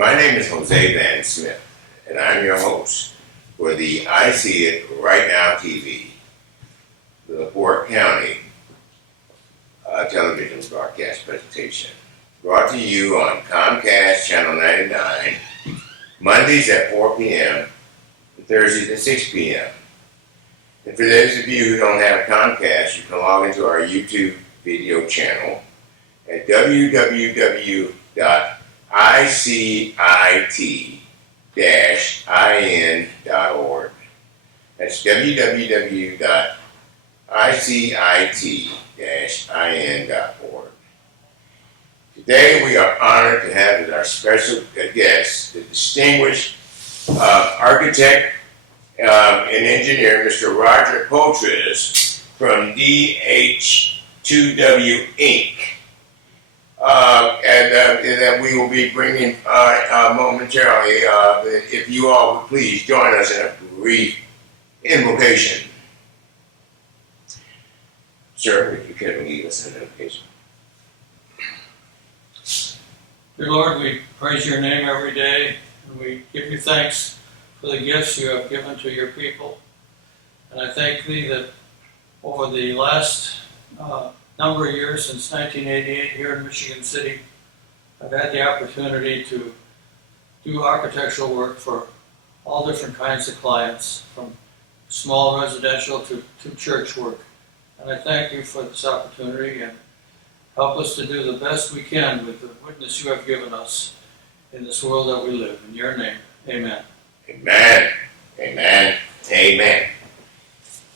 My name is Jose Van Smith, and I'm your host for the I See It Right Now TV, the LaPorte County television broadcast presentation. Brought to you on Comcast Channel 99, Mondays at 4 p.m. and Thursdays at 6 p.m. And for those of you who don't have Comcast, you can log into our YouTube video channel at www.icit-in.org. That's www.icit-in.org. Today we are honored to have as our special guest the distinguished architect and engineer, Mr. Roger Poitras from DH2W Inc. And that we will be bringing momentarily. If you all would please join us in a brief invocation. Sir, if you could lead us in an invocation. Dear Lord, we praise your name every day, and we give you thanks for the gifts you have given to your people. And I thank thee that over the last number of years, since 1988 here in Michigan City, I've had the opportunity to do architectural work for all different kinds of clients, from small residential to church work. And I thank you for this opportunity, and help us to do the best we can with the witness you have given us in this world that we live. In your name, amen. Amen. Amen. Amen.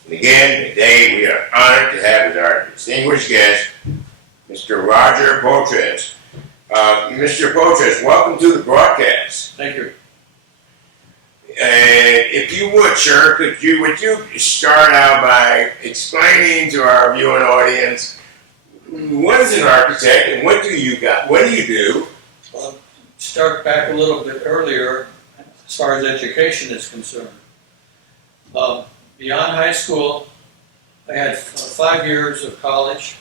And again, today we are honored to have as our distinguished guest, Mr. Roger Poitras. Mr. Poitras, welcome to the broadcast. Thank you. If you would, sir, would you start out by explaining to our viewing audience what is an architect and what do you do? Well, start back a little bit earlier as far as education is concerned. Beyond high school, I had 5 years of college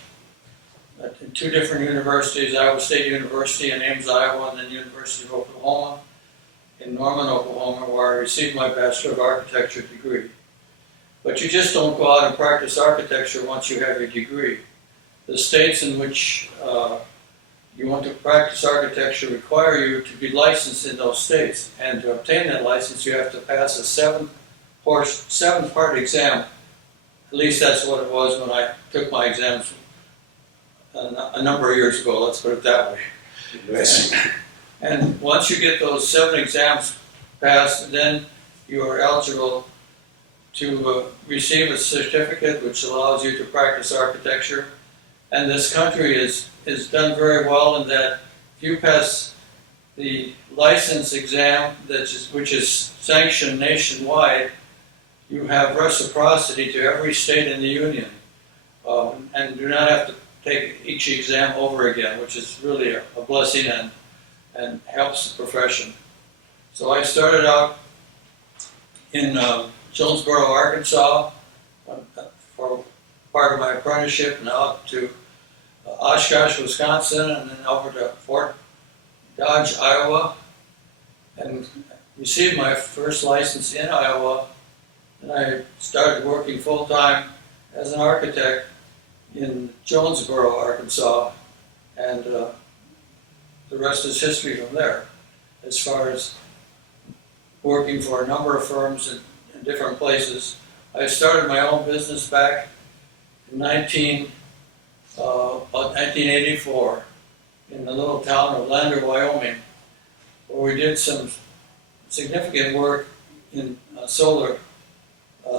in 2 different universities, Iowa State University in Ames, Iowa, and then University of Oklahoma in Norman, Oklahoma, where I received my Bachelor of Architecture degree. But you just don't go out and practice architecture once you have your degree. The states in which you want to practice architecture require you to be licensed in those states. And to obtain that license, you have to pass a 7-part exam. At least that's what it was when I took my exams a number of years ago, let's put it that way. Yes. And once you get those 7 exams passed, then you are eligible to receive a certificate which allows you to practice architecture. And this country is done very well in that if you pass the license exam, which is sanctioned nationwide, you have reciprocity to every state in the union, and do not have to take each exam over again, which is really a blessing and helps the profession. So I started out in Jonesboro, Arkansas for part of my apprenticeship, and out to Oshkosh, Wisconsin, and then over to Fort Dodge, Iowa, and received my first license in Iowa. And I started working full-time as an architect in Jonesboro, Arkansas, and the rest is history from there, as far as working for a number of firms in different places. I started my own business back in 1984 in the little town of Lander, Wyoming, where we did some significant work in solar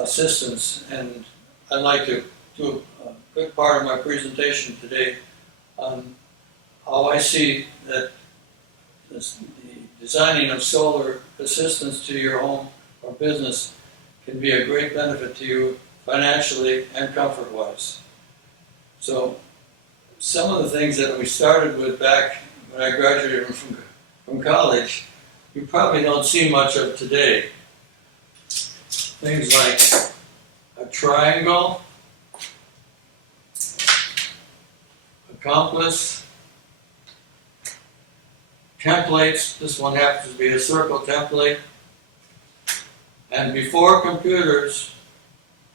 systems. And I'd like to do a good part of my presentation today on how I see that the designing of solar assistance to your home or business can be a great benefit to you financially and comfort-wise. So some of the things that we started with back when I graduated from college, you probably don't see much of today. Things like a triangle, a compass, templates. This one happens to be a circle template. And before computers,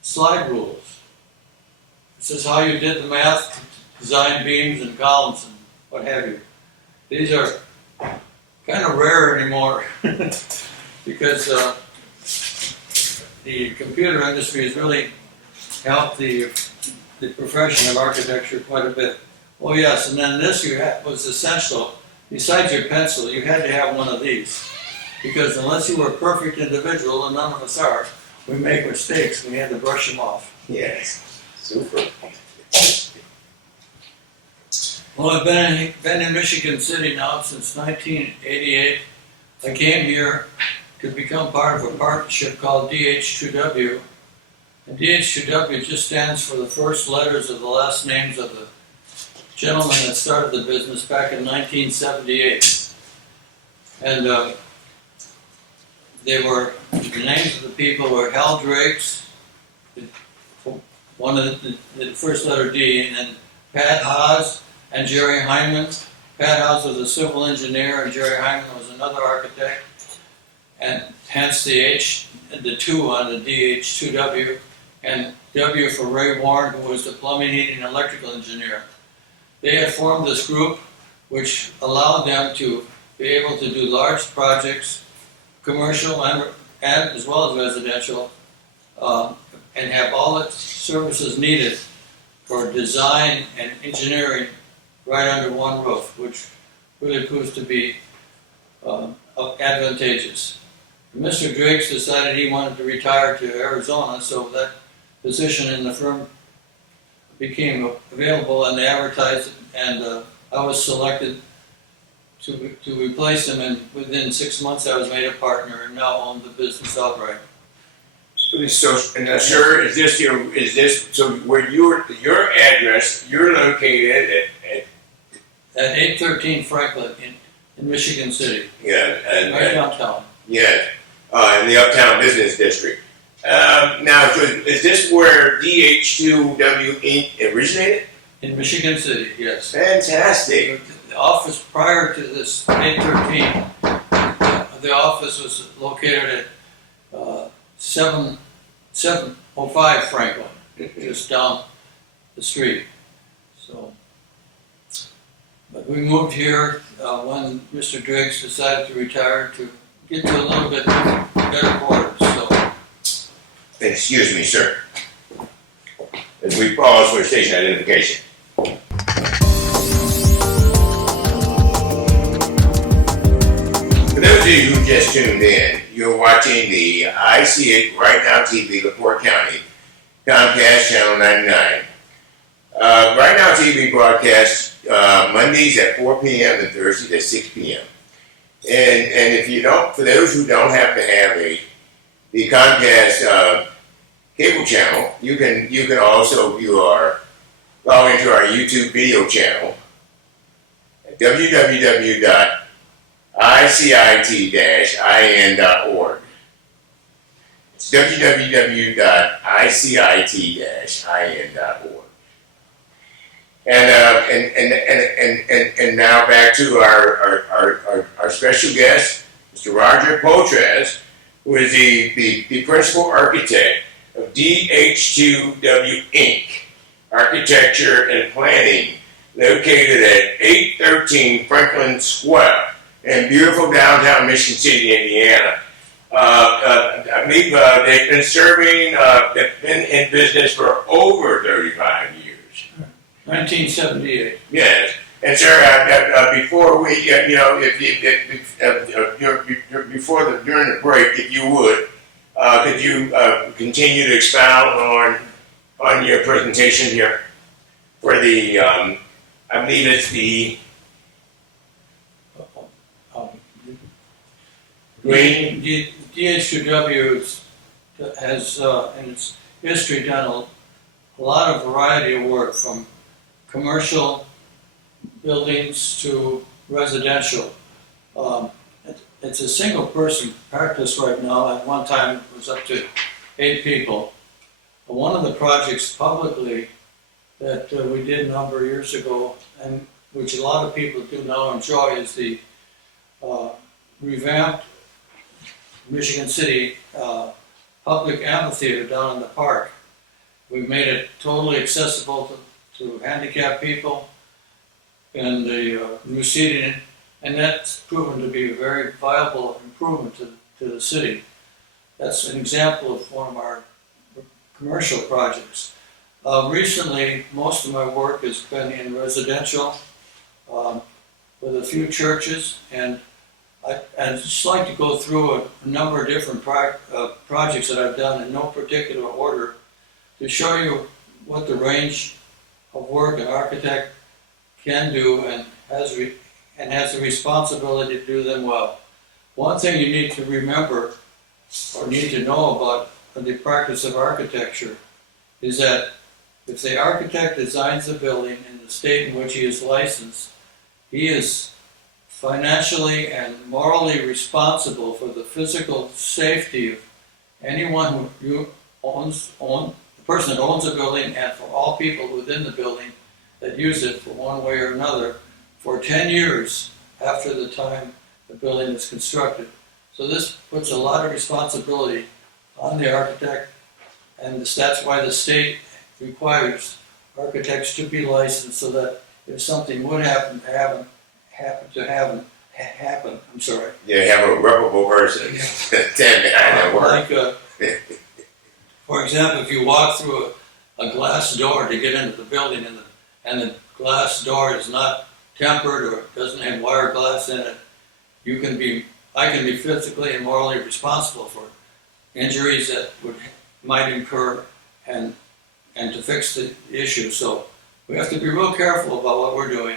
slide rules. This is how you did the math to design beams and columns and what have you. These are kind of rare anymore because the computer industry has really helped the profession of architecture quite a bit. Oh yes, and then this was essential. Besides your pencil, you had to have one of these. Because unless you were a perfect individual, and none of us are, we make mistakes and we had to brush them off. Yes, super. Well, I've been in Michigan City now since 1988. I came here to become part of a partnership called DH2W. And DH2W just stands for the first letters of the last names of the gentleman that started the business back in 1978. And the names of the people were Hal Drakes, one of the first letter D, and then Pat Haas and Jerry Hyman. Pat Haas was a civil engineer and Jerry Hyman was another architect, and hence the H, the 2 on the DH2W, and W for Ray Warren, who was the plumbing, heating, and electrical engineer. They had formed this group which allowed them to be able to do large projects, commercial and as well as residential, and have all the services needed for design and engineering right under one roof, which really proves to be advantageous. Mr. Drakes decided he wanted to retire to Arizona, so that position in the firm became available, and they advertised it, and I was selected to replace him, and within 6 months I was made a partner and now own the business outright. So, and sir, is this so where your address? You're located At 813 Franklin in Michigan City, and right downtown. Yeah, in the Uptown Business District. Now, so is this where DH2W Inc. originated? In Michigan City, yes. Fantastic. The office prior to this 813, the office was located at 705 Franklin, just down the street. So, but we moved here when Mr. Drakes decided to retire to get to a little bit better quarters. So, Excuse me, sir. As we pause for station identification. For those of you who just tuned in, you're watching the IC8 Right Now TV, LaPorte County, Comcast Channel 99. Right Now TV broadcasts Mondays at 4 p.m. and Thursdays at 6 p.m. And if you don't, for those who don't happen to have the Comcast cable channel, you can also log into our YouTube video channel at www.icit-in.org. It's www.icit-in.org. And now back to our special guest, Mr. Roger Poitras, who is the principal architect of DH2W Inc., Architecture and Planning, located at 813 Franklin Square in beautiful downtown Michigan City, Indiana. I believe they've been serving, they've been in business for over 35 years. 1978. Yes. And sir, before we, during the break, if you would, could you continue to expound on your presentation here for the, I believe it's the green. DH2W has, in its history, done a lot of variety of work, from commercial buildings to residential. It's a single person practice right now. At one time it was up to 8 people. One of the projects publicly that we did a number of years ago, and which a lot of people do now enjoy, is the revamped Michigan City public amphitheater down in the park. We've made it totally accessible to handicapped people, and the new seating, and that's proven to be a very viable improvement to the city. That's an example of one of our commercial projects. Recently, most of my work has been in residential with a few churches, and I'd just like to go through a number of different projects that I've done in no particular order to show you what the range of work an architect can do and has the responsibility to do them well. One thing you need to remember or need to know about the practice of architecture is that if the architect designs a building in the state in which he is licensed, he is financially and morally responsible for the physical safety of anyone who the person that owns a building, and for all people within the building that use it for one way or another for 10 years after the time the building is constructed. So this puts a lot of responsibility on the architect, and that's why the state requires architects to be licensed, so that if something would happen, I'm sorry. You have a reputable person stand behind that work. For example, if you walk through a glass door to get into the building, and the glass door is not tempered or doesn't have wire glass in it, I can be physically and morally responsible for injuries that might incur and to fix the issue. So we have to be real careful about what we're doing,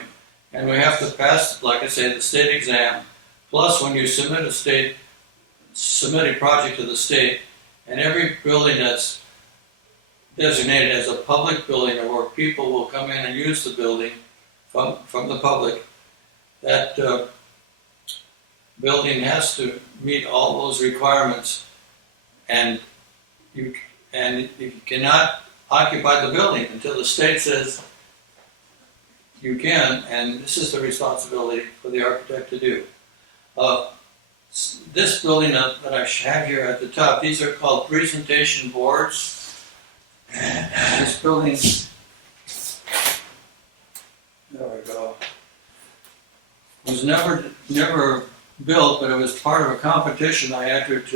and we have to pass, like I say, the state exam. Plus, when you submit a project to the state, and every building that's designated as a public building, or where people will come in and use the building from the public, that building has to meet all those requirements, and you cannot occupy the building until the state says you can, and this is the responsibility for the architect to do. This building that I have here at the top, these are called presentation boards. This building, there we go, was never built, but it was part of a competition I entered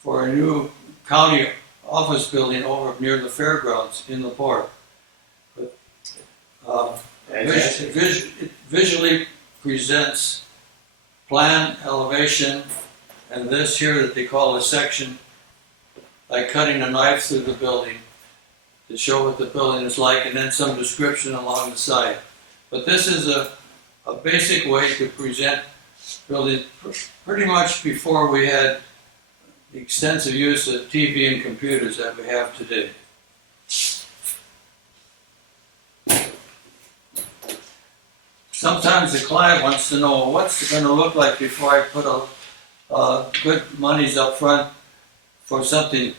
for a new county office building over near the fairgrounds in LaPorte. It visually presents plan, elevation, and this here that they call a section, like cutting a knife through the building to show what the building is like, and then some description along the side. But this is a basic way to present buildings pretty much before we had the extensive use of TV and computers that we have today. Sometimes the client wants to know what's it going to look like before I put good monies up front for something.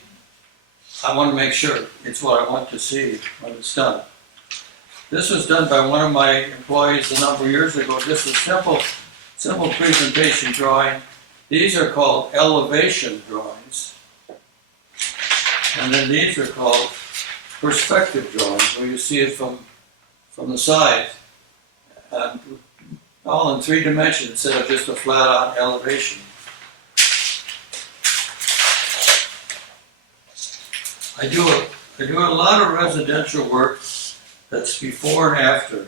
I want to make sure it's what I want to see when it's done. This was done by one of my employees a number of years ago. Just a simple presentation drawing. These are called elevation drawings. And then these are called perspective drawings, where you see it from the side. All in 3 dimensions instead of just a flat-out elevation. I do a lot of residential work that's before and after.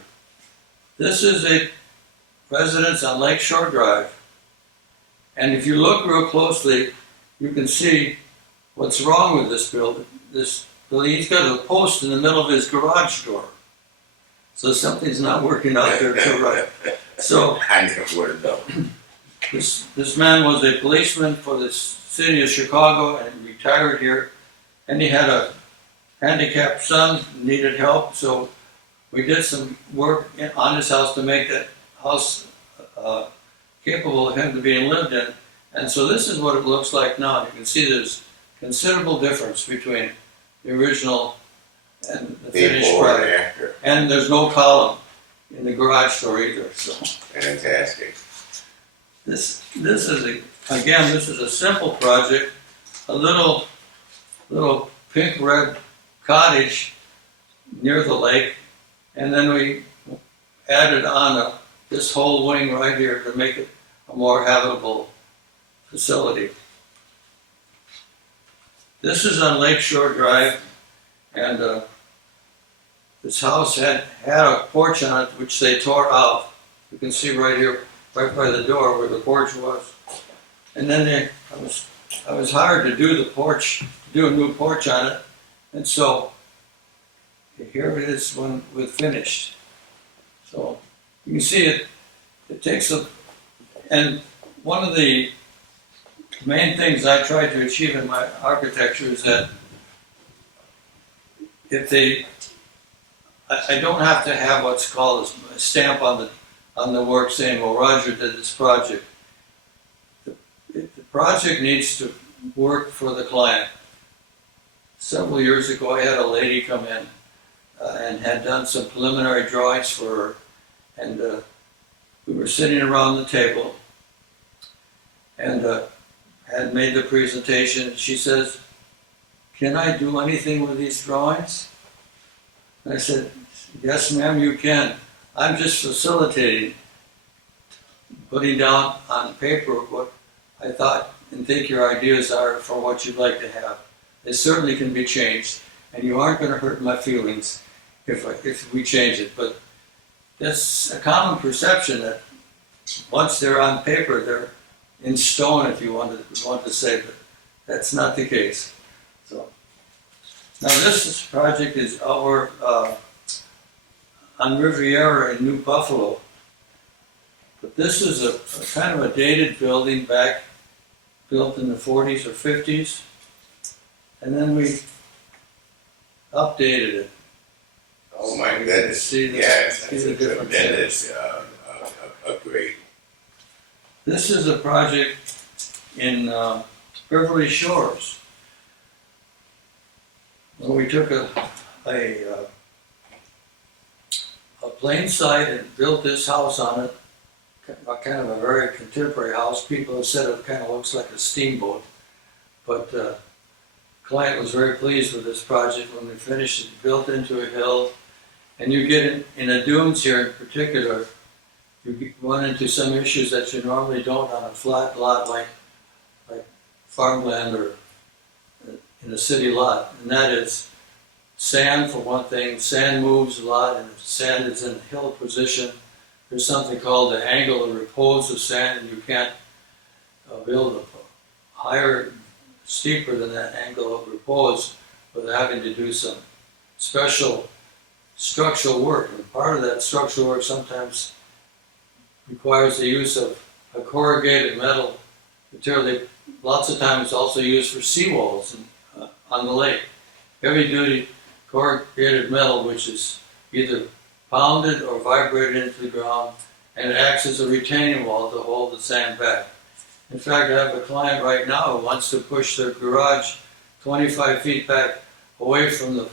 This is a residence on Lakeshore Drive, and if you look real closely, you can see what's wrong with this building. He's got a post in the middle of his garage door. So something's not working out there too right. So I never would have known. This man was a policeman for the city of Chicago and retired here, and he had a handicapped son, needed help, so we did some work on his house to make that house capable of him to being lived in. And so this is what it looks like now. You can see there's considerable difference between the original and the finished product. And there's no column in the garage door either. So fantastic. This is a simple project, a little pink-red cottage near the lake, and then we added on this whole wing right here to make it a more habitable facility. This is on Lakeshore Drive, and this house had a porch on it which they tore out. You can see right here, right by the door where the porch was. And then I was hired to do the porch, do a new porch on it, and so here it is when we're finished. So you can see it takes and one of the main things I try to achieve in my architecture is that I don't have to have what's called a stamp on the work saying, well, Roger did this project. The project needs to work for the client. Several years ago, I had a lady come in and had done some preliminary drawings for her, and we were sitting around the table and had made the presentation. She says, "Can I do anything with these drawings?" And I said, "Yes, ma'am, you can. I'm just facilitating, putting down on paper what I thought and think your ideas are for what you'd like to have. They certainly can be changed, and you aren't going to hurt my feelings if we change it." But that's a common perception that once they're on paper, they're in stone, if you want to say, but that's not the case. So now this project is over on Riviera in New Buffalo. But this is a kind of a dated building built in the 40s or 50s. And then we updated it. Oh my goodness. Yes, that's a tremendous upgrade. This is a project in Beverly Shores, where we took a plain site and built this house on it, kind of a very contemporary house. People have said it kind of looks like a steamboat, but the client was very pleased with this project when we finished it, built into a hill. And you get in the dunes here in particular, you run into some issues that you normally don't on a flat lot like farmland or in a city lot, and that is sand for one thing. Sand moves a lot, and if sand is in a hill position, there's something called the angle of repose of sand, and you can't build a higher, steeper than that angle of repose without having to do some special structural work. And part of that structural work sometimes requires the use of a corrugated metal material. Lots of times it's also used for seawalls on the lake. Heavy duty corrugated metal, which is either pounded or vibrated into the ground, and it acts as a retaining wall to hold the sand back. In fact, I have a client right now who wants to push their garage 25 feet back away from the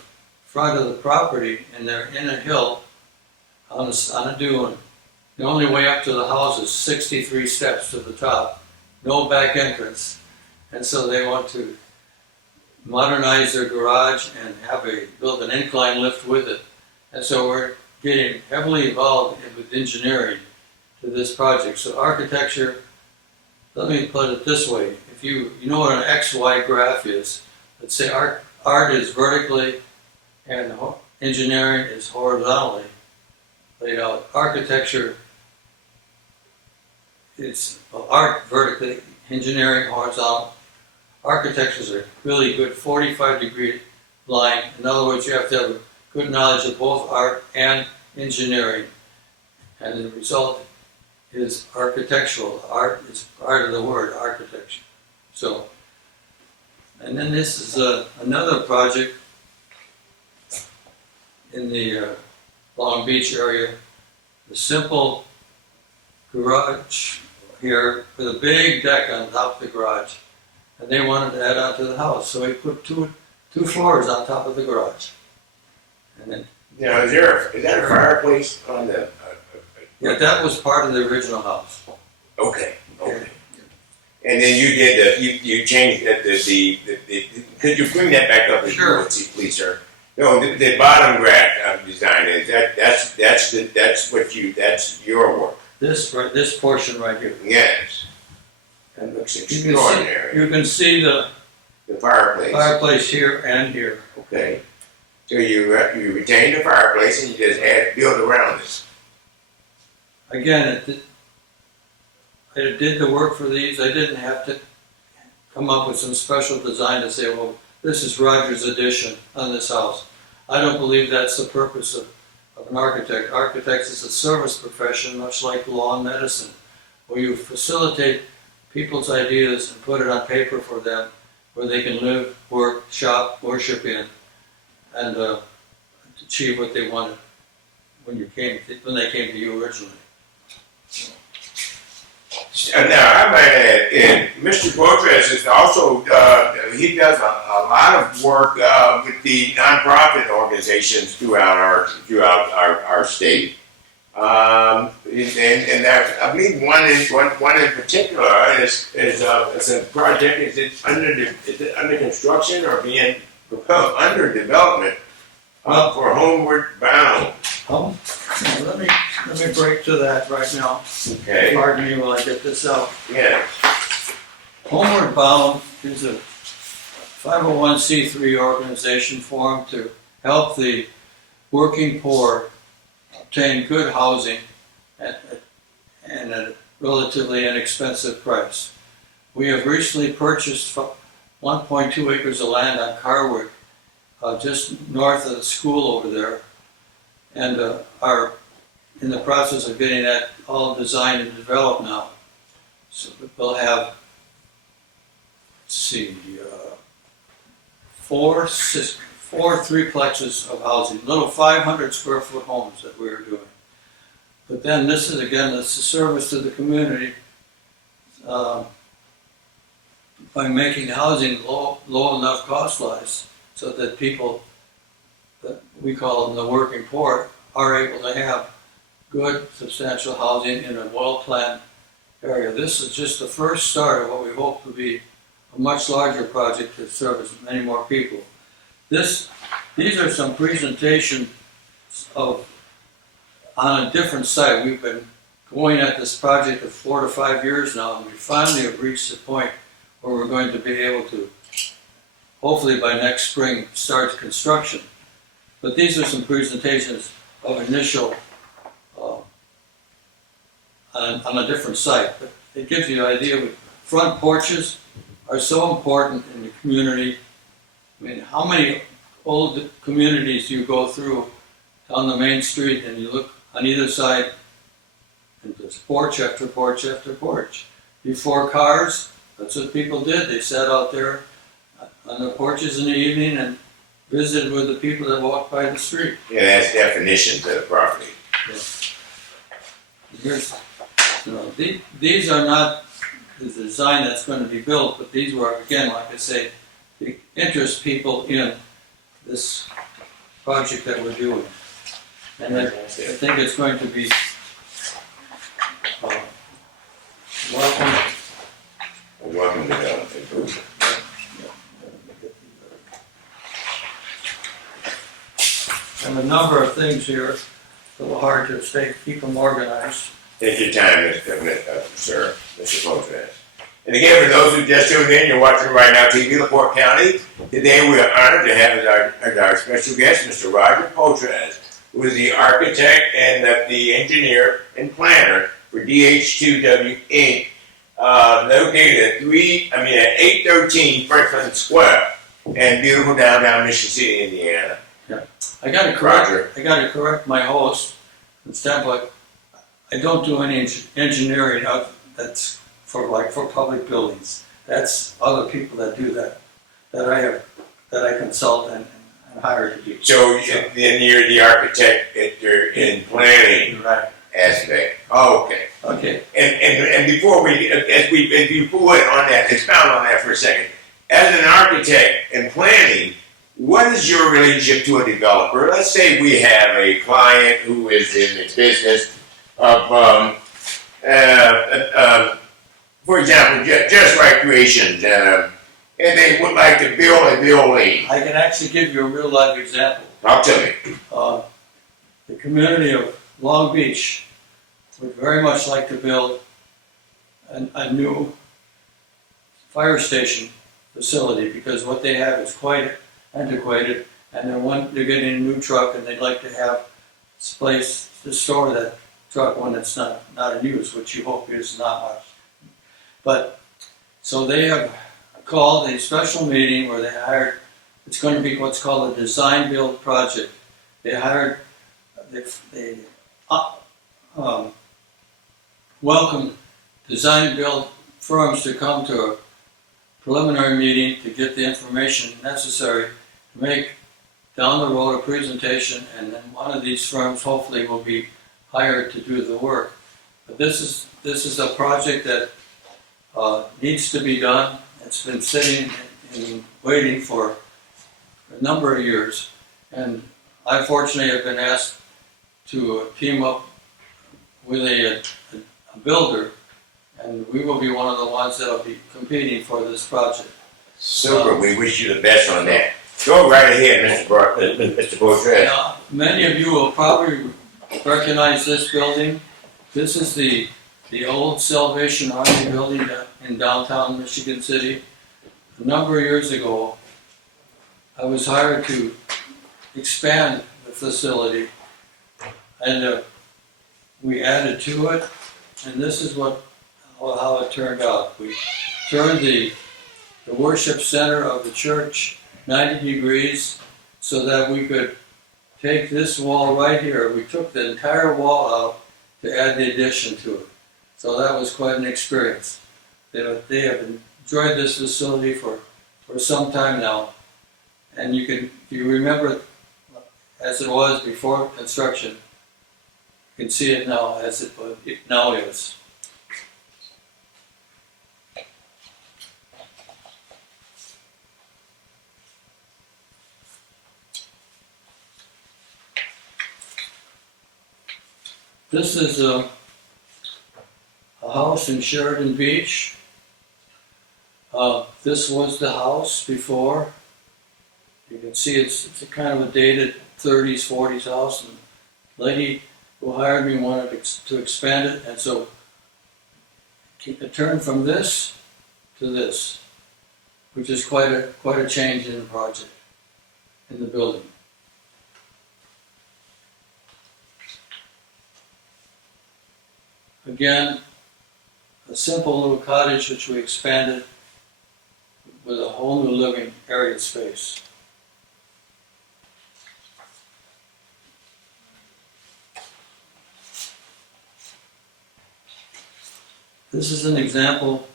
front of the property, and they're in a hill on a dune. The only way up to the house is 63 steps to the top, no back entrance. And so they want to modernize their garage and build an incline lift with it. And so we're getting heavily involved with engineering to this project. So architecture, let me put it this way. If you know what an XY graph is, let's say art is vertically and engineering is horizontally laid out. Architecture, it's art vertically, engineering horizontal. Architecture is a really good 45-degree line. In other words, you have to have a good knowledge of both art and engineering. And the result is architectural. Art is part of the word architecture. So, and then this is another project in the Long Beach area. A simple garage here with a big deck on top of the garage. And they wanted to add on to the house, so we put two floors on top of the garage. And then, Now, is that a fireplace on the? yeah, that was part of the original house. Okay. And And then you did you changed could you bring that back up? Sure. Please, sir. No, the bottom graph design is that's your work. This portion right here. Yes. That looks You extraordinary. can see the fireplace. fireplace here and here. Okay. So you retained the fireplace and you just build around it. Again, I did the work for these. I didn't have to come up with some special design to say, well, this is Roger's addition on this house. I don't believe that's the purpose of an architect. Architects is a service profession, much like law and medicine, where you facilitate people's ideas and put it on paper for them, where they can live, work, shop, worship in, and achieve what they wanted when they came to you originally. Now, I might add, Mr. Fortress is also, he does a lot of work with the nonprofit organizations throughout our state. And I believe one in particular is a project. Is it under construction or being proposed under development for Homeward Bound? Let me break to that right now. Okay. Pardon me while I get this out. Yes. Homeward Bound is a 501c3 organization formed to help the working poor obtain good housing at a relatively inexpensive price. We have recently purchased 1.2 acres of land on Carwood, just north of the school over there, and are in the process of getting that all designed and developed now. So we'll have, four threeplexes of housing, little 500 square foot homes that we're doing. But then this is, again, it's a service to the community by making housing low enough cost-wise so that people, that we call them the working poor, are able to have good, substantial housing in a well-planned area. This is just the first start of what we hope to be a much larger project to service many more people. These are some presentations on a different site. We've been going at this project for 4 to 5 years now, and we finally have reached the point where we're going to be able to, hopefully by next spring, start construction. But these are some presentations of initial on a different site. But it gives you an idea. Front porches are so important in the community. I mean, how many old communities do you go through on the main street and you look on either side and there's porch after porch after porch. Before cars, that's what people did. They sat out there on the porches in the evening and visited with the people that walked by the street. Yeah, that's definition to the property. Yeah. These are not the design that's going to be built, but these were, again, like I say, to interest people in this project that we're doing. And I think it's going to be welcome. Welcome development. And a number of things here, a little hard to keep them organized. Take your time, sir, Mr. Fortress. And again, for those who just tuned in, you're watching Right Now TV, LaPorte County. Today we are honored to have as our special guest, Mr. Roger Poitras, who is the architect and the engineer and planner for DH2W Inc., located at 813 Franklin Square in beautiful downtown Mission City, Indiana. Yeah. I got to correct my host and Stamp. I don't do any engineering that's for public buildings. That's other people that do that I consult and hire to do. So then you're the architect in planning aspect. Oh, okay. Okay. And before if you put on that, expound on that for a second. As an architect in planning, what is your relationship to a developer? Let's say we have a client who is in the business of for example, just recreations, and they would like to build a building. I can actually give you a real life example. Talk to me. The community of Long Beach would very much like to build a new fire station facility because what they have is quite antiquated, and they're getting a new truck, and they'd like to have place to store that truck when it's not in use, which you hope is not much. But so they have called a special meeting where they hired. It's going to be what's called a design build project. They hired. They welcomed design build firms to come to a preliminary meeting to get the information necessary to make down the road a presentation, and then one of these firms hopefully will be hired to do the work. But this is a project that needs to be done. It's been sitting and waiting for a number of years, and I fortunately have been asked to team up with a builder, and we will be one of the ones that will be competing for this project. Super. We wish you the best on that. Go right ahead, Mr. Beautrex. Now, many of you will probably recognize this building. This is the old Salvation Army building in downtown Michigan City. A number of years ago, I was hired to expand the facility, and we added to it, and this is how it turned out. We turned the worship center of the church 90 degrees so that we could take this wall right here. We took the entire wall out to add the addition to it. So that was quite an experience. They have enjoyed this facility for some time now. And if you remember it as it was before construction, you can see it now as it now is. This is a house in Sheridan Beach. This was the house before. You can see it's a kind of a dated 30s, 40s house. And the lady who hired me wanted to expand it, and so it turned from this to this, which is quite a change in the project, in the building. Again, a simple little cottage which we expanded with a whole new living area space. This is an example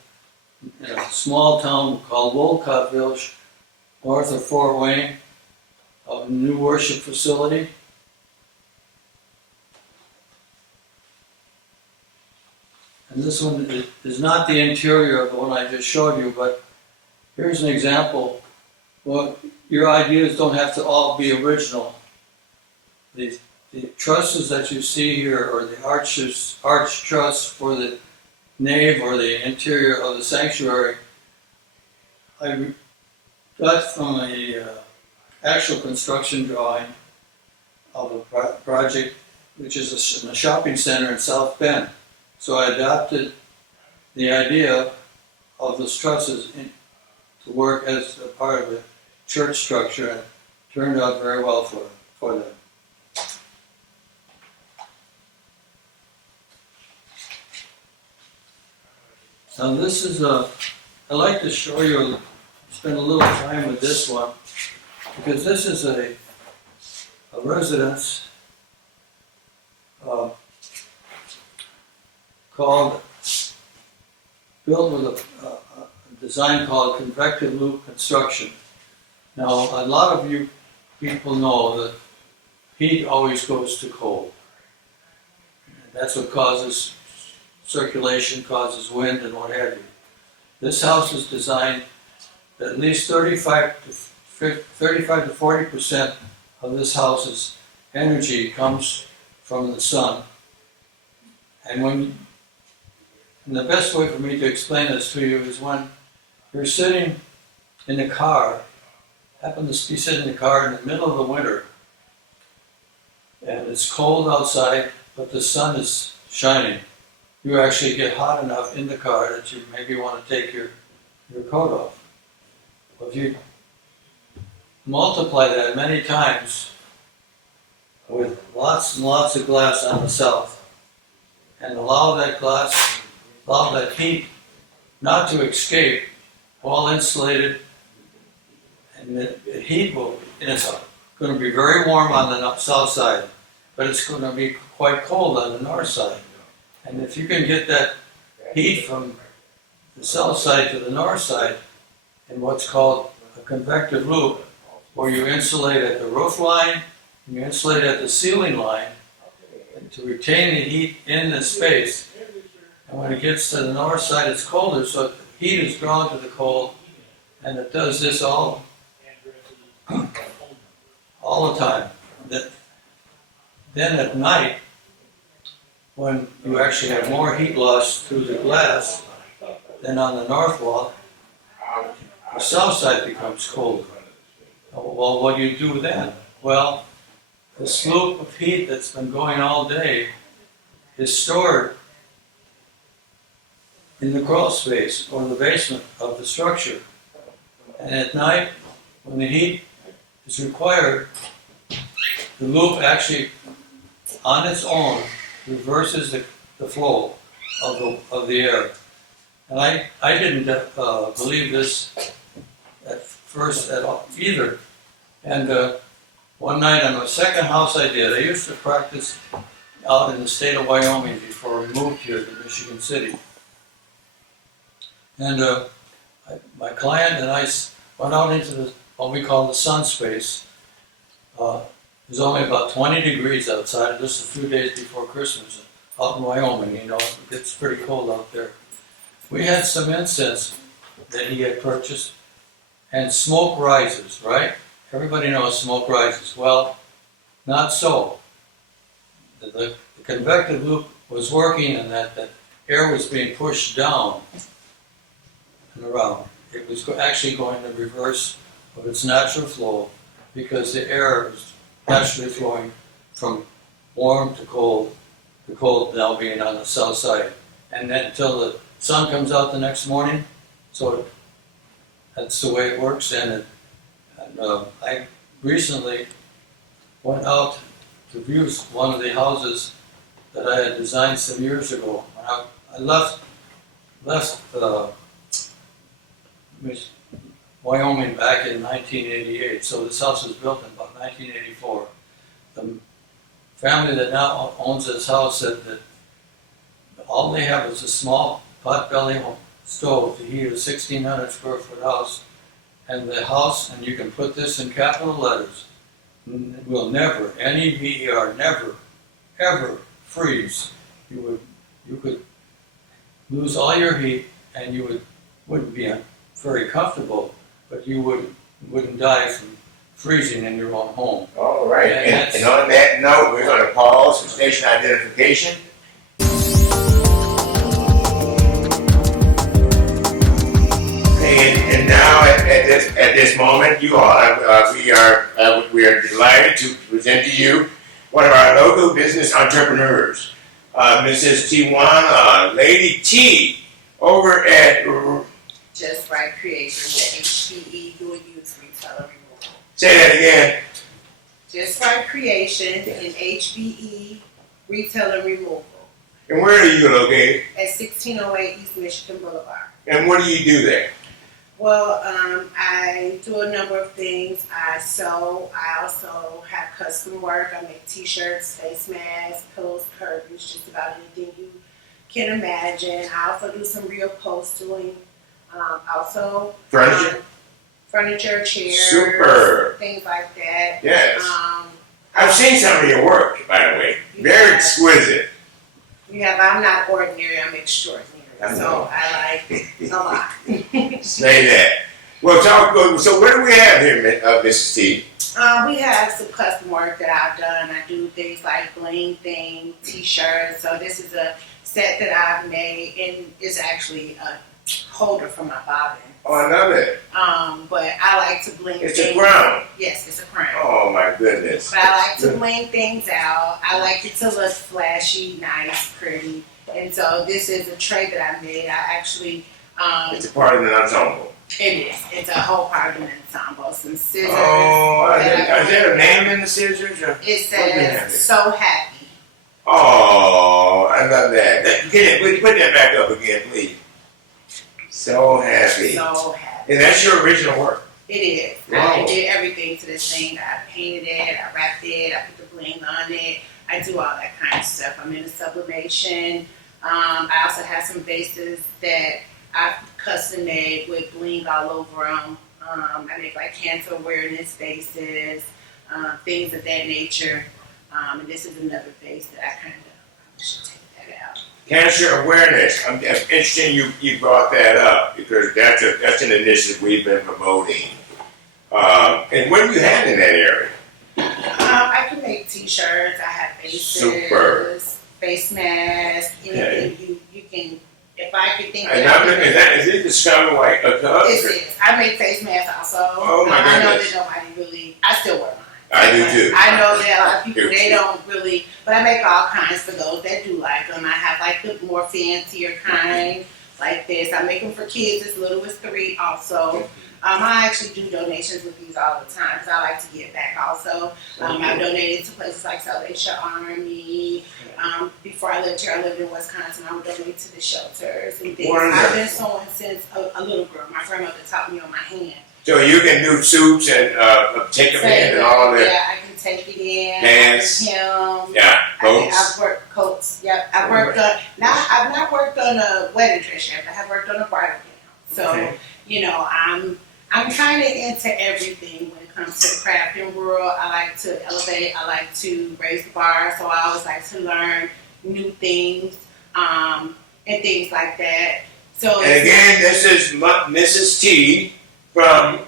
in a small town called Wolcottville, north of Fort Wayne, of a new worship facility. And this one is not the interior of the one I just showed you, but here's an example. Well, your ideas don't have to all be original. The trusses that you see here, or the arch truss for the nave or the interior of the sanctuary, I got from a actual construction drawing of a project which is a shopping center in South Bend. So I adopted the idea of those trusses to work as a part of the church structure, and it turned out very well for them. Now this is I like to show you, spend a little time with this one, because this is a residence built with a design called convective loop construction. Now, a lot of you people know that heat always goes to cold. That's what causes circulation, causes wind, and what have you. This house is designed that at least 35 to 40% of this house's energy comes from the sun. And when And the best way for me to explain this to you is when you're sitting in the car, happen to be sitting in the car in the middle of the winter, and it's cold outside, but the sun is shining. You actually get hot enough in the car that you maybe want to take your coat off. Well, if you multiply that many times with lots and lots of glass on the south, and allow that heat not to escape, all insulated, and the heat will, and it's going to be very warm on the south side, but it's going to be quite cold on the north side. And if you can get that heat from the south side to the north side in what's called a convective loop, where you insulate at the roof line and you insulate at the ceiling line, and to retain the heat in the space. And when it gets to the north side, it's colder, so the heat is drawn to the cold, and it does this all the time. Then at night, when you actually have more heat loss through the glass than on the north wall, the south side becomes colder. Well, what do you do then? Well, this loop of heat that's been going all day is stored in the crawl space or the basement of the structure. And at night, when the heat is required, the loop actually, on its own, reverses the flow of the air. And I didn't believe this at first at all either. And one night on my second house I did, I used to practice out in the state of Wyoming before we moved here to Michigan City. And my client and I went out into what we call the sun space. It was only about 20 degrees outside, just a few days before Christmas, out in Wyoming, you know, it gets pretty cold out there. We had some incense that he had purchased, and smoke rises, right? Everybody knows smoke rises. Well, not so. The convective loop was working, and that air was being pushed down and around. It was actually going the reverse of its natural flow, because the air was naturally flowing from warm to cold, the cold now being on the south side. And then until the sun comes out the next morning, so that's the way it works. And I recently went out to view one of the houses that I had designed some years ago. I left Wyoming back in 1988, so this house was built in about 1984. The family that now owns this house said that all they have is a small pot-belly stove to heat a 1,600 square foot house, and the house, and you can put this in capital letters, will never, N-E-V-E-R, never, ever freeze. You could lose all your heat, and you wouldn't be very comfortable, but you wouldn't die from freezing in your own home. All right, and on that note, we're going to pause for station identification. Okay, and now at this moment, you all, we are delighted to present to you one of our local business entrepreneurs, Mrs. Tijuana, Lady T, over at Just Right Creation with HBE Dual Use Retailer Removal. Say that again. Just Right Creation and HBE Retailer Removal And where are you located? at 1608 East Michigan Boulevard. And what do you do there? Well, I do a number of things. I sew. I also have custom work. I make t-shirts, face masks, pillows, curtains, just about anything you can imagine. I also do some real upholstering. Also, Furniture? Furniture, chairs, Super. things like that. Yes. I've seen some of your work, by the way. Very exquisite. I'm not ordinary, I'm extraordinary. I know. So I like a lot. Say that. Well, talk good. So what do we have here, Mrs. T? We have some custom work that I've done. I do things like bling thing, t-shirts. So this is a set that I've made, and it's actually a holder for my bobbin. Oh, I love it. But I like to bling It's things. a crown. Yes, it's a crown. Oh my goodness. But I like to bling things out. I like it to look flashy, nice, pretty. And so this is a tray that I made. I actually, It's a part of the ensemble. it is. It's a whole part of an ensemble. Some scissors. Oh, is that there a name in the scissors? Or? It What do we have says "So Happy." Oh, I love that. Put that back up again, please. So happy. So happy. And that's your original work. It is. Wow. I did everything to this thing. I painted it. I wrapped it. I put the bling on it. I do all that kind of stuff. I'm into sublimation. I also have some vases that I've custom made with bling all over them. I make like cancer awareness vases, things of that nature. And this is another vase that I should take that out. Cancer awareness. I'm interested you brought that up because that's an initiative we've been promoting. And what do you have in that area? I can make t-shirts. I have bases, Super. face masks, anything you can. If I could think of Is it the Discover White Cubs? This is. I make face masks also. Oh my I know goodness. that nobody really. I still wear mine. I do too. I know that a lot of people they don't really, but I make all kinds for those that do like them. I have like the more fancier kind, like this. I make them for kids as little as 3 also. I actually do donations with these all the time because I like to give back also. I've donated to places like Salvation Army. Before I lived here, I lived in Wisconsin. I would donate to the shelters and things. I've been sewing since a little girl. My grandmother taught me on my hand. So you can do suits and take them in and all of that. Yeah, I can take it in. Pants. Hem. Yeah, coats. I've worked coats. Yep, I've worked on. I've not worked on a wedding dress yet, but I have worked on a bridal gown. So I'm kind of into everything when it comes to the crafting world. I like to elevate. I like to raise the bar. So I always like to learn new things and things like that. So And again, this is Mrs. T from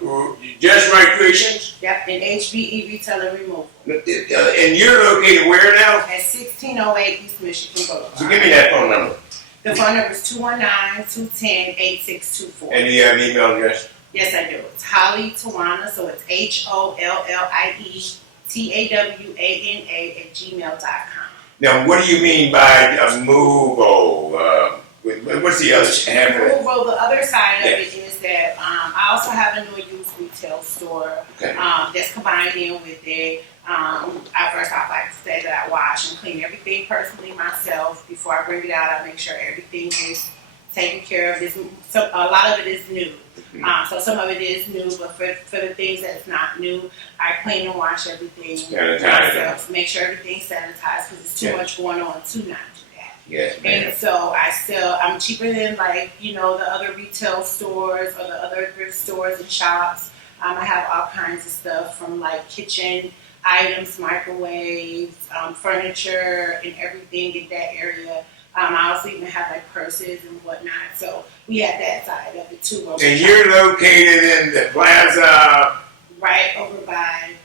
Just Right Creations. Yep, and HBE Retail and Removal. And you're located where now? At 1608 East Michigan Boulevard. So give me that phone number. The phone number is 219-210-8624. And you have an email address? Yes, I do. It's Holly Tawana, so it's HOLLIETAWANA@gmail.com. Now, what do you mean by Movo? What's the other half of it? Well, the other side of it is that I also have a new used retail store that's combined in with it. First off, I like to say that I wash and clean everything personally myself. Before I bring it out, I make sure everything is taken care of. A lot of it is new. So some of it is new, but for the things that's not new, I clean and wash everything myself. Make sure everything's sanitized because it's too much going on to not do that. Yes, ma'am. And so I'm cheaper than the other retail stores or the other thrift stores and shops. I have all kinds of stuff from like kitchen items, microwaves, furniture, and everything in that area. I also even have like purses and whatnot. So we have that side of it too. And you're located in the plaza. Right over by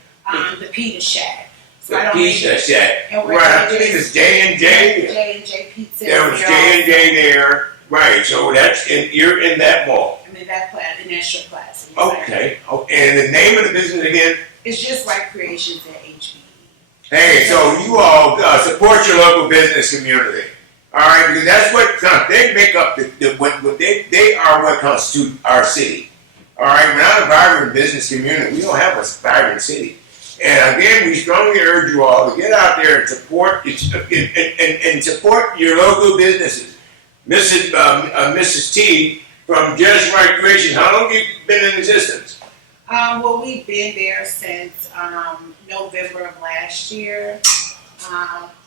the Pizza Shack. So The Pizza Shack. And Right, I think it's J&J. J&J Pizza. There was J&J there. Right, so you're in that mall. I'm in that plaza, in that strip plaza. Okay. And the name of the business again? It's Just Right Creations at HB. Hey, so you all support your local business community. All right, because that's what they make up they are what constitute our city. All right, without a vibrant business community, we don't have a vibrant city. And again, we strongly urge you all to get out there and support support your local businesses. Mrs. T from Just Right Creation, how long have you been in existence? Well, we've been there since November of last year.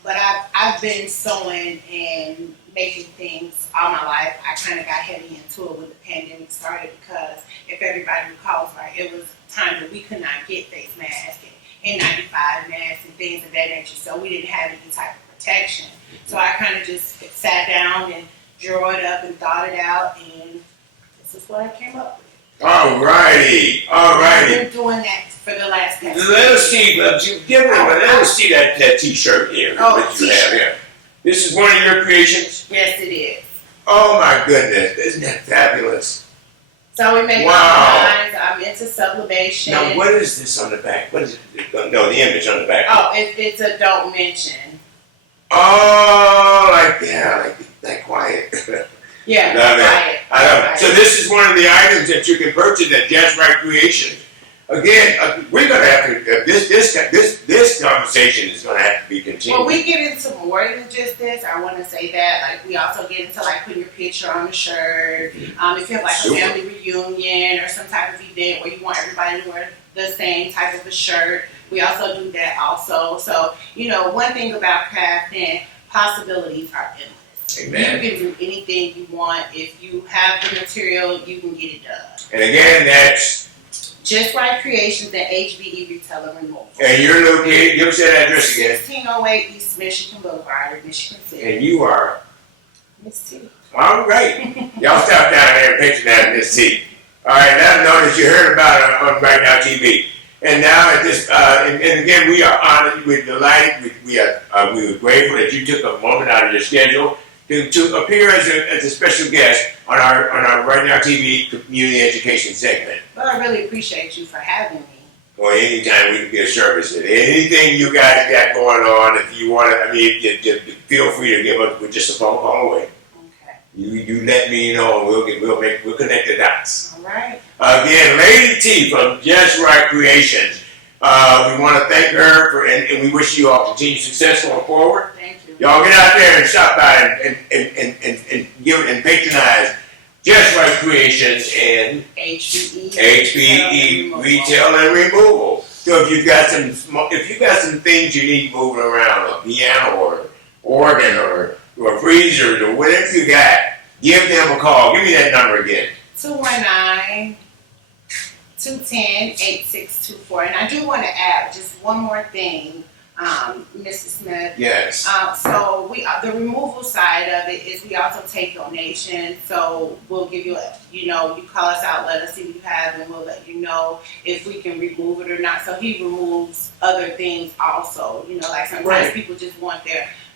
But I've been sewing and making things all my life. I kind of got heavy into it when the pandemic started because if everybody recalls right, it was time that we could not get face masks and N95 masks and things of that nature. So we didn't have any type of protection. So I kind of just sat down and drew it up and thought it out, and this is what I came up with. All righty. I've been doing that for the last couple of Let years. us see, let us see that t-shirt here. Oh, that you have t-shirt. here. This is one of your creations? Yes, it is. Oh my goodness, isn't that fabulous? So we make all Wow. kinds. I'm into sublimation. Now what is this on the back? What is it? No, the image on the back. Oh, it's a don't mention. Oh, like quiet. Yeah, Love it. quiet. I love it. Quiet. So this is one of the items that you can purchase at Just Right Creations. Again, we're gonna have to. This conversation is gonna have to be continued. Well, we get into more than just this. I want to say that. Like, we also get into like putting your picture on the shirt. If you have like Super. a family reunion or some type of event where you want everybody to wear the same type of a shirt, we also do that also. So, one thing about crafting, possibilities are endless. Amen. You can do anything you want. If you have the material, you can get it done. And again, that's. Just Right Creations and HBE Retailer Removal. And you're located. Give us that address again. 1608 East Michigan Boulevard, Michigan City. And you are. Miss T. All right. Y'all stop down there and picture that Miss T. All right. Now notice you heard about it on Right Now TV. And now at this, and again, we are honored, we're delighted, we were grateful that you took a moment out of your schedule to appear as a special guest on our Right Now TV community education segment. Well, I really appreciate you for having me. Well, anytime we can be of service, anything you guys got going on, if you want to, just feel free to give us just a phone call away. Okay. You let me know, and we'll connect the dots. All right. Again, Lady T from Just Right Creations. We want to thank her and we wish you all continued success going forward. Thank you. Y'all get out there and stop by and give and patronize Just Right Creations and HBE Retail and Removal. So if you've got some things you need moving around, a piano or organ or freezer or whatever you got, give them a call. Give me that number again. 219-210-8624. And I do want to add just one more thing, Mrs. Smith. Yes. So the removal side of it is we also take donations. So we'll give you you call us out, let us see what you have, and we'll let you know if we can remove it or not. So he removes other things also. Like sometimes Right. people just want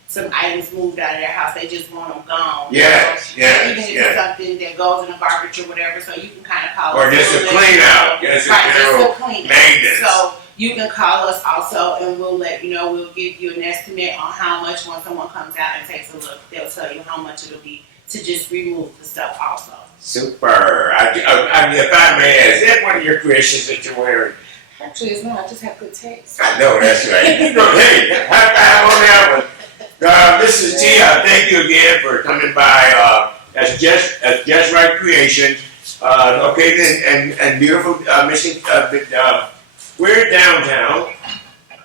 some items moved out of their house. They just want them gone. Yes, yes, Even if it's something that goes in the garbage or whatever, so you can kind of call Or us. just a We'll let clean you know. out. Just a Right, general just a clean out. maintenance. So you can call us also, and we'll let you know. We'll give you an estimate on how much when someone comes out and takes a look. They'll tell you how much it'll be to just remove the stuff also. Super. If I may ask, is that one of your creations that you're wearing? Actually, it's not. I just have good taste. I know, that's right. Hey, high five on that one. Mrs. T, thank you again for coming by. That's Just Right Creations, located in beautiful Michigan. We're downtown.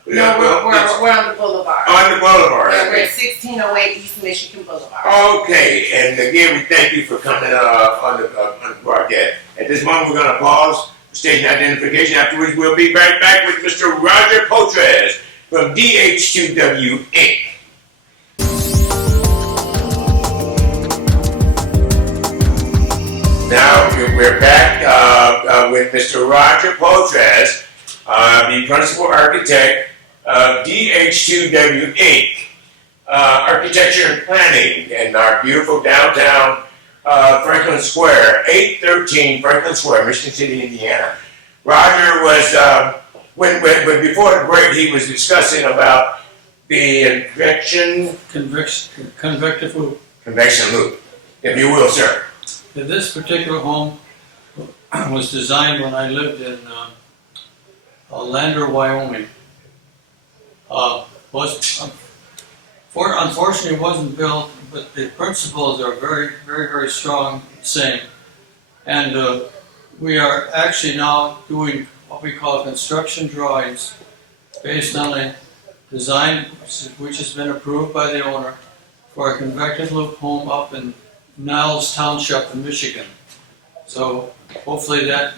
No, we're on the boulevard. On the boulevard. Yeah, we're at 1608 East Michigan Boulevard. Okay, and again, we thank you for coming on the broadcast. At this moment, we're going to pause for station identification. Afterwards, we'll be right back with Mr. Roger Potres from DH2W Inc. Now we're back with Mr. Roger Potres, the principal architect of DH2W Inc. Architecture and Planning in our beautiful downtown Franklin Square, 813 Franklin Square, Michigan City, Indiana. Roger was, when before the break, he was discussing about the Convective loop. convection loop, if you will, sir. This particular home was designed when I lived in Lander, Wyoming. Unfortunately, it wasn't built, but the principles are very, very, very strong, same. And we are actually now doing what we call construction drawings based on a design which has been approved by the owner for a convective loop home up in Niles Township in Michigan. So hopefully that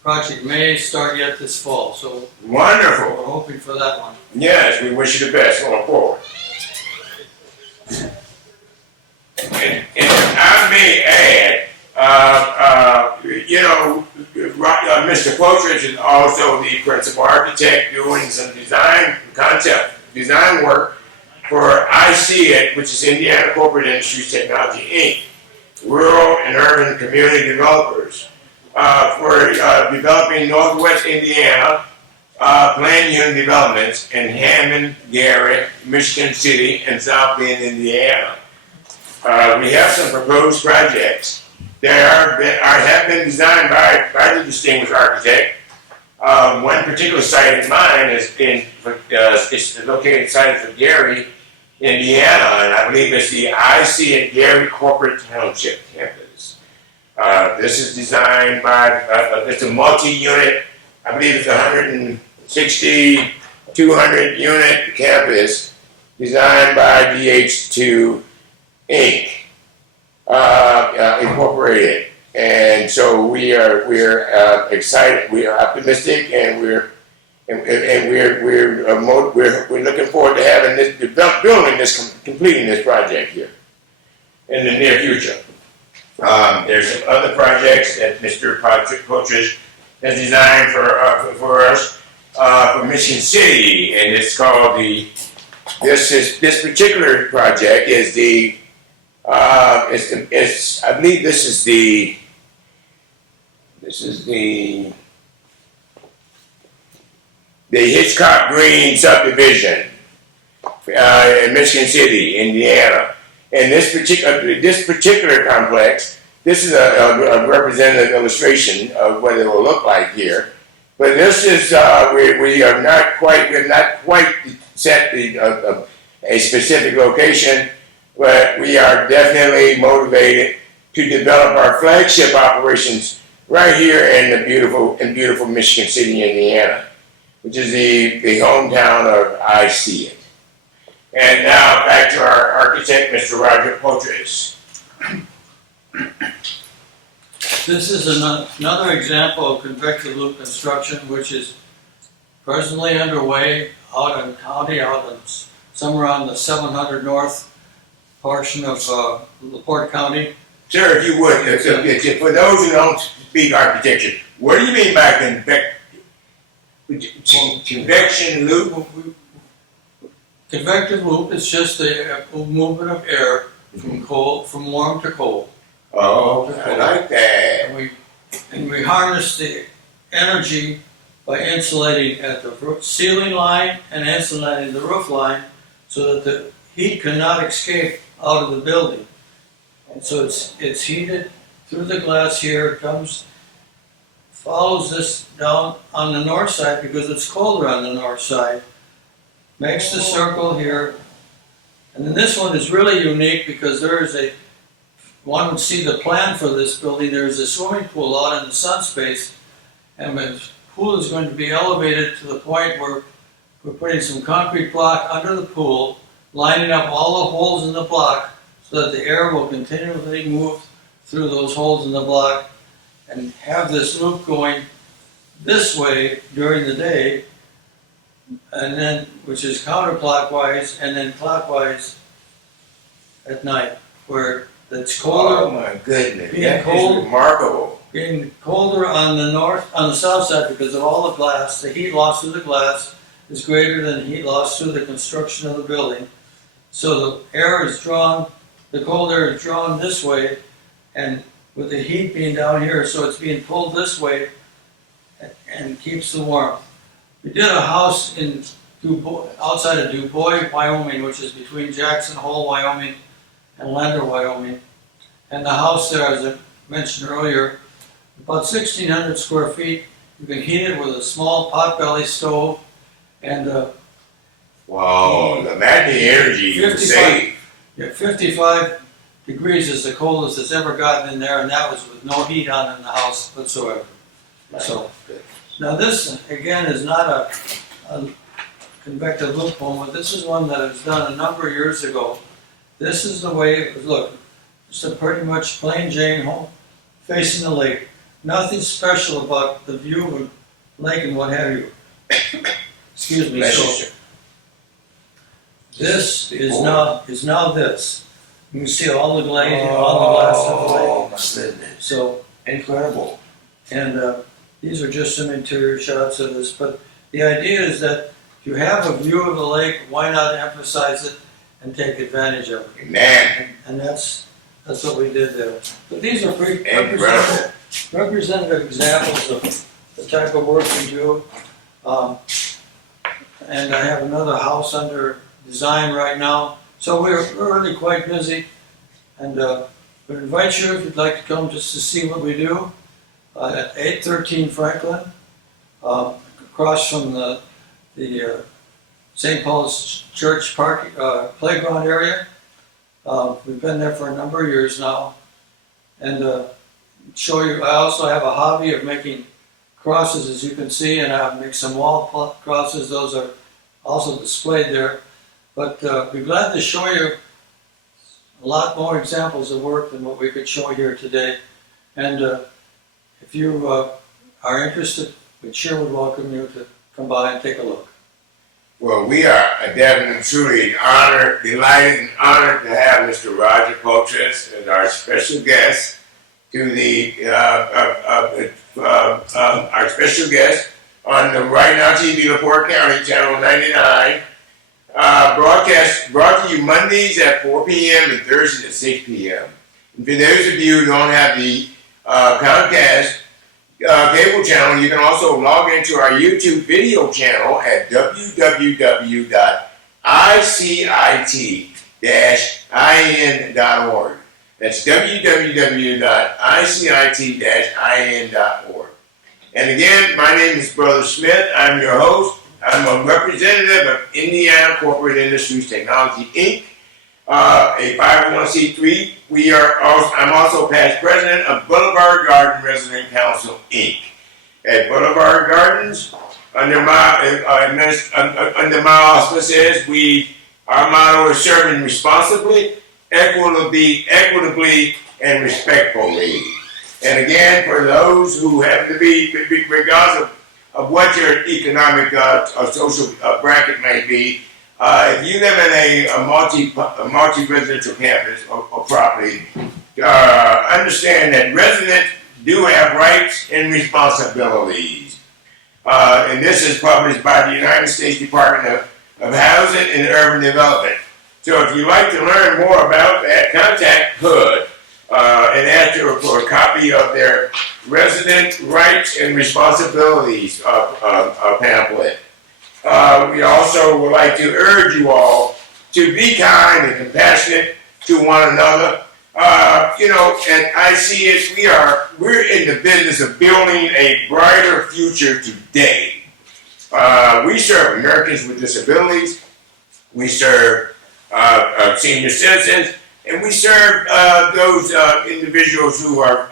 project may start yet this fall. So Wonderful. we're hoping for that one. Yes, we wish you the best going forward. And I may add, Mr. Poitras is also the principal architect doing some concept design work for I See It, which is Indiana Corporate Industries Technology, Inc., rural and urban community developers, for developing Northwest Indiana plan unit developments in Hammond, Garrett, Michigan City, and South Bend, Indiana. We have some proposed projects that have been designed by the distinguished architect. One particular site in mind is it's located site for Gary, Indiana, and I believe it's the I See It Gary Corporate Township campus. This is designed by, it's a multi-unit, I believe it's 160, 200 unit campus designed by DH2 Inc. Incorporated. And so we're excited, we are optimistic, and we're looking forward to having this completing this project here in the near future. There's some other projects that Mr. Poitras has designed for us for Michigan City, and it's called this particular project is I believe this is the Hitchcock Green subdivision in Michigan City, Indiana. And this particular complex, this is a representative illustration of what it will look like here. But this is we have not quite set a specific location, but we are definitely motivated to develop our flagship operations right here in beautiful Michigan City, Indiana, which is the hometown of I See It. And now back to our architect, Mr. Roger Poitras. This is another example of convective loop construction, which is presently underway out in county, somewhere on the 700 north portion of LaPorte County. Sir, if you would, for those who don't speak architecture, what do you mean by convection loop? Convective loop is just the movement of air from warm to cold. Oh, I like that. And we harness the energy by insulating at the ceiling line and insulating the roof line so that the heat cannot escape out of the building. And so it's heated through the glass here, follows this down on the north side because it's colder on the north side, makes the circle here. And then this one is really unique because one would see the plan for this building. There's a swimming pool out in the sun space, and the pool is going to be elevated to the point where we're putting some concrete block under the pool, lining up all the holes in the block so that the air will continually move through those holes in the block and have this loop going this way during the day, and then which is counterclockwise, and then clockwise at night, where it's colder. Oh my goodness, being that cold, is remarkable. Being colder on the south side because of all the glass, the heat loss through the glass is greater than heat loss through the construction of the building. So the air is drawn, the cold air is drawn this way, and with the heat being down here, so it's being pulled this way and keeps the warmth. We did a house in outside of DuBois, Wyoming, which is between Jackson Hole, Wyoming, and Lander, Wyoming. And the house there, as I mentioned earlier, about 1,600 square feet. You can heat it with a small potbelly stove, and wow, imagine the energy you would save. Yeah, 55 degrees is the coldest it's ever gotten in there, and that was with no heat on in the house whatsoever. So, now this, again, is not a convective loop home, but this is one that was done a number of years ago. This is the way it would look. Just a pretty much plain Jane home facing the lake. Nothing special about the view of the lake and what have you. Excuse me. So this is now this. You can see all the glazing, all the glass of the lake. Oh my goodness! So incredible. And These are just some interior shots of this, but the idea is that if you have a view of the lake, why not emphasize it and take advantage of it? Man, And that's what we did there. But these are pretty incredible. representative examples of the type of work we do. And I have another house under design right now. So we're really quite busy. And we invite you if you'd like to come just to see what we do at 813 Franklin, across from the St. Paul's Church Park playground area. We've been there for a number of years now. And show you, I also have a hobby of making crosses, as you can see, and I make some wall crosses. Those are also displayed there. But be glad to show you a lot more examples of work than what we could show here today. And if you are interested, we sure would welcome you to come by and take a look. Well, we are definitely truly honored, delighted, and honored to have Mr. Roger Poitras as our special guest to the our special guest on the Right Now TV LaPorte County Channel 99 broadcast brought to you Mondays at 4 p.m. and Thursdays at 6 p.m. And for those of you who don't have the Comcast cable channel, you can also log into our YouTube video channel at www.icit-in.org. That's www.icit-in.org. And again, my name is Brother Smith. I'm your host. I'm a representative of Indiana Corporate Industries Technology, Inc., a 501c3. I'm also past president of Boulevard Garden Resident Council, Inc. At Boulevard Gardens, under my auspices, our motto is serving responsibly, equitably, and respectfully. And again, for those who happen to be, regardless of what your economic or social bracket may be, if you live in a multi-residential campus or property, understand that residents do have rights and responsibilities. And this is published by the United States Department of Housing and Urban Development. So if you'd like to learn more about that, contact HUD and ask for a copy of their Resident Rights and Responsibilities pamphlet. We also would like to urge you all to be kind and compassionate to one another. At ICS, we're in the business of building a brighter future today. We serve Americans with disabilities. We serve senior citizens, and we serve those individuals who are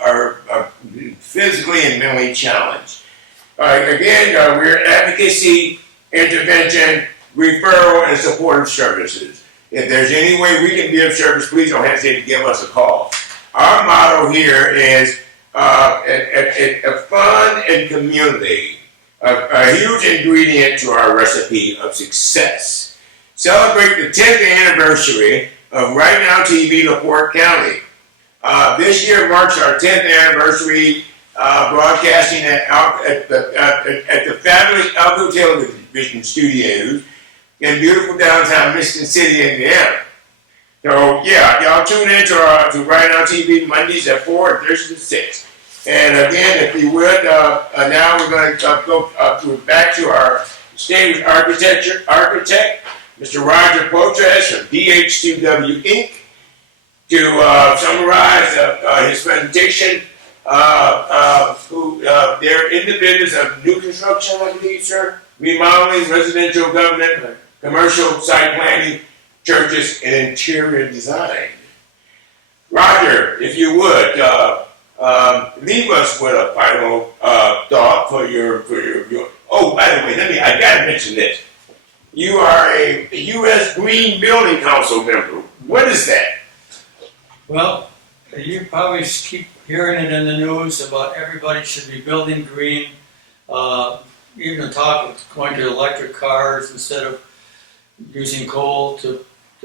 physically and mentally challenged. We're advocacy, intervention, referral, and supportive services. If there's any way we can be of service, please don't hesitate to give us a call. Our motto here is fun and community, a huge ingredient to our recipe of success. Celebrate the 10th anniversary of Right Now TV LaPorte County. This year marks our 10th anniversary broadcasting at the fabulous Alco Television Studios in beautiful downtown Michigan City, Indiana. So yeah, y'all tune in to Right Now TV Mondays at 4 and Thursdays at 6. And again, if you would, now we're going to go back to our state architect, Mr. Roger Poitras from DH2W Inc., to summarize his presentation. They're in the business of new construction, I believe, sir, remodeling, residential government, commercial site planning, churches, and interior design. Roger, if you would, leave us with a final thought for your. Oh, by the way, I gotta mention this. You are a U.S. Green Building Council member. What is that? Well, you probably keep hearing it in the news about everybody should be building green. Even talk of going to electric cars instead of using coal to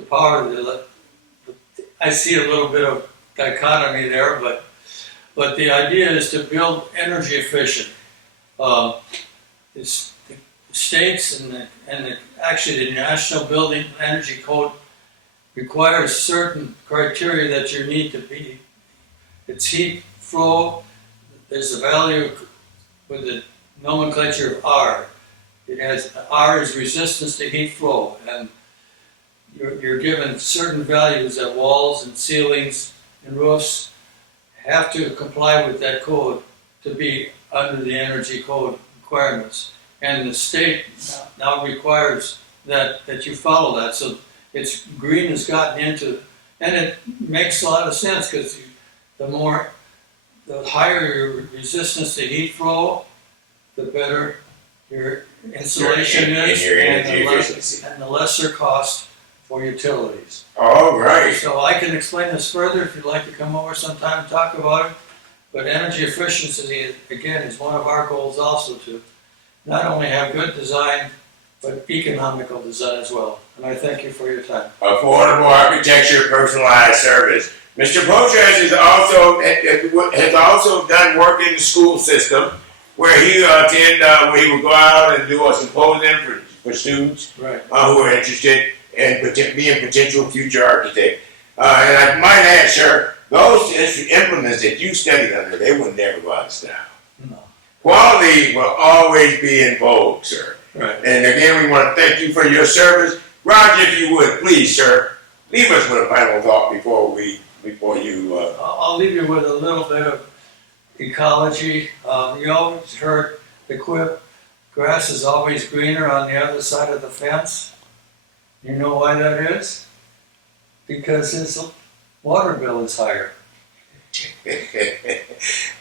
power the. I see a little bit of dichotomy there, but the idea is to build energy efficient. it's the states actually the National Building Energy Code requires certain criteria that you need to be. It's heat flow. There's a value with the nomenclature of R. It has R is resistance to heat flow, and you're given certain values that walls and ceilings and roofs have to comply with that code to be under the energy code requirements. And the state now requires that you follow that. So it's green has gotten into, and it makes a lot of sense because the higher your resistance to heat flow, the better your insulation is, and the lesser cost for utilities. All right. So I can explain this further if you'd like to come over sometime and talk about it. But energy efficiency, again, is one of our goals also to not only have good design, but economical design as well. And I thank you for your time. Affordable architecture, personalized service. Mr. Potres has also done work in the school system where he would go out and do a symposium for students Right. Who are interested in being potential future architects. And I might add, sir, those implements that you studied under, they will never go out of style. No. Quality will always be in vogue, sir. Right. And again, we want to thank you for your service. Roger, if you would, please, sir, leave us with a final thought before you. I'll leave you with a little bit of ecology. You always heard the quip, grass is always greener on the other side of the fence. You know why that is? Because his water bill is higher.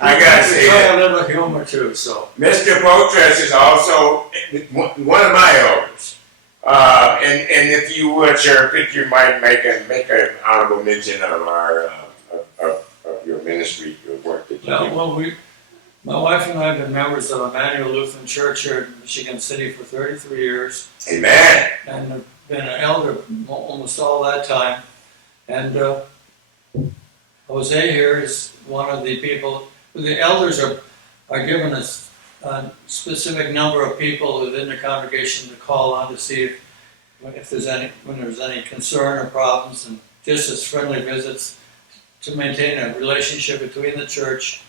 I gotta say try that a little humor too, so. Mr. Potres is also one of my elders. And if you would, sir, if you might make an honorable mention of of your ministry, your work that you do. Well, my wife and I have been members of Emmanuel Lutheran Church here in Michigan City for 33 years. Amen. And have been an elder almost all that time. And Jose here is one of the people. The elders are given a specific number of people within the congregation to call on to see if there's any concern or problems, and just as friendly visits to maintain a relationship between the church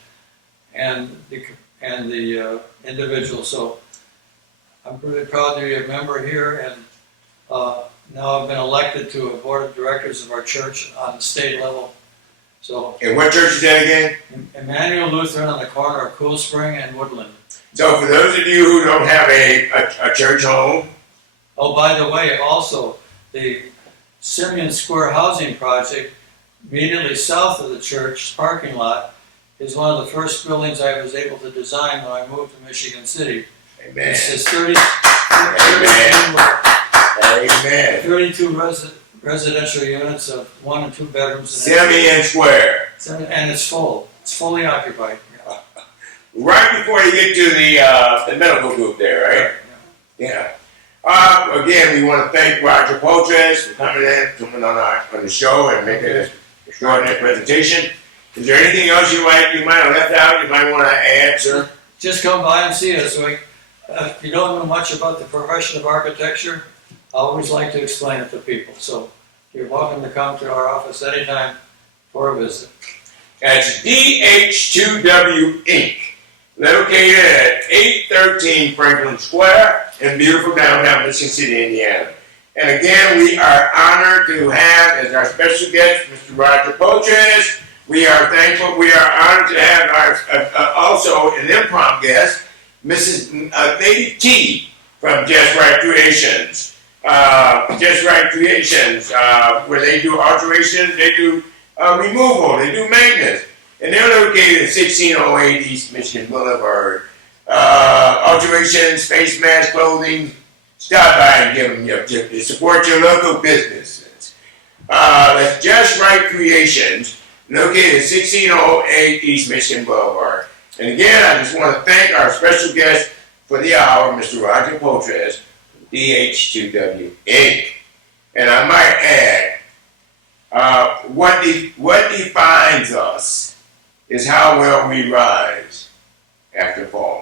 and the individual. So I'm really proud to be a member here, and now I've been elected to a board of directors of our church on the state level. So, And what church is that again? Emmanuel Lutheran on the corner of Cool Spring and Woodland. So for those of you who don't have a church home. Oh, by the way, also, the Simeon Square Housing Project, immediately south of the church parking lot, is one of the first buildings I was able to design when I moved to Michigan City. Amen. It's 32 residential units of 1 and 2 bedrooms. Simeon Square. And it's full. It's fully occupied. Right before you get to the medical group there, right? Yeah. Again, we want to thank Roger Potres for coming on the show and making this extraordinary presentation. Is there anything else you might have left out? You might want to add, sir? Just come by and see us. If you don't know much about the profession of architecture, I always like to explain it to people. So you're welcome to come to our office anytime for a visit. That's DH2W Inc., located at 813 Franklin Square in beautiful downtown Michigan City, Indiana. And again, we are honored to have as our special guest Mr. Roger Potres. We are thankful. We are honored to have also an impromptu guest, Mrs. Lady T from Just Right Creations. Just Right Creations, where they do alterations, they do removal, they do maintenance. And they're located at 1608 East Michigan Boulevard. Alterations, face mask, clothing. Stop by and give them your tip to support your local businesses. That's Just Right Creations, located at 1608 East Michigan Boulevard. And again, I just want to thank our special guest for the hour, Mr. Roger Potres, DH2W Inc. And I might add, what defines us is how well we rise after falling.